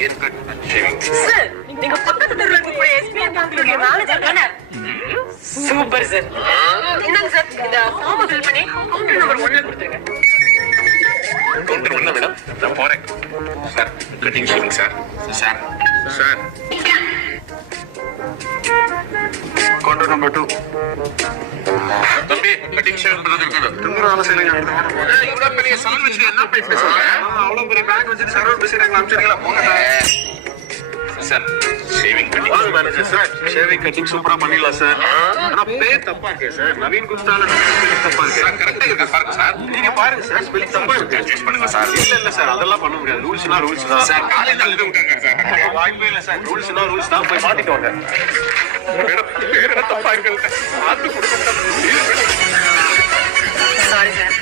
Sir நீங்க பக்கத்து தெருல இருக்கக்கூடிய எஸ்பிஐ பேங்க்லோட மேனேஜர் தானே? Super sir. என்னங்க சார் இந்த ஃபார்ம் ஃபில் பண்ணி கவுண்டர் நம்பர் 1ல கொடுத்துருங்க. கவுண்டர் 1 மேடம் நான் போறேன் sir. Cutting shaving sir. Sir sir counter number 2 தம்பி கட்டிங் ஷேவிங் பண்ணது இருக்குது. திரும்புறான செய்யுங்க. இவ்வளவு பெரிய சலூன் வச்சு என்ன பேசுறீங்க? அவ்வளவு பெரிய பேங்க் வச்சுட்டு சர்வர் பேசுறீங்க. அனுப்பிச்சிருக்கீங்களா? போங்க sir shaving cutting sir. Manager sir shaving cutting சூப்பரா பண்ணிடலாம் சார். ஆனா பேர் தப்பா இருக்கு சார். நவீன் குப்தால ஸ்பெல்லிங் தப்பா இருக்கு. சார் கரெக்டா இருக்கா பாருங்க சார். நீங்க பாருங்க சார் ஸ்பெல்லிங் தப்பா இருக்கு. அட்ஜஸ்ட் பண்ணுங்க சார். இல்ல சார் அதெல்லாம் பண்ண முடியாது. ரூல்ஸ்னா ரூல்ஸ் தான் சார் காலையில எழுதி விட்டாங்க சார். வாய்ப்பே இல்ல சார். ரூல்ஸ்னா ரூல்ஸ் தான். போய் மாட்டிக்கோங்க. மேடம் பேர் என்ன தப்பா இருக்கு பார்த்து கொடுங்க. Sorry sir.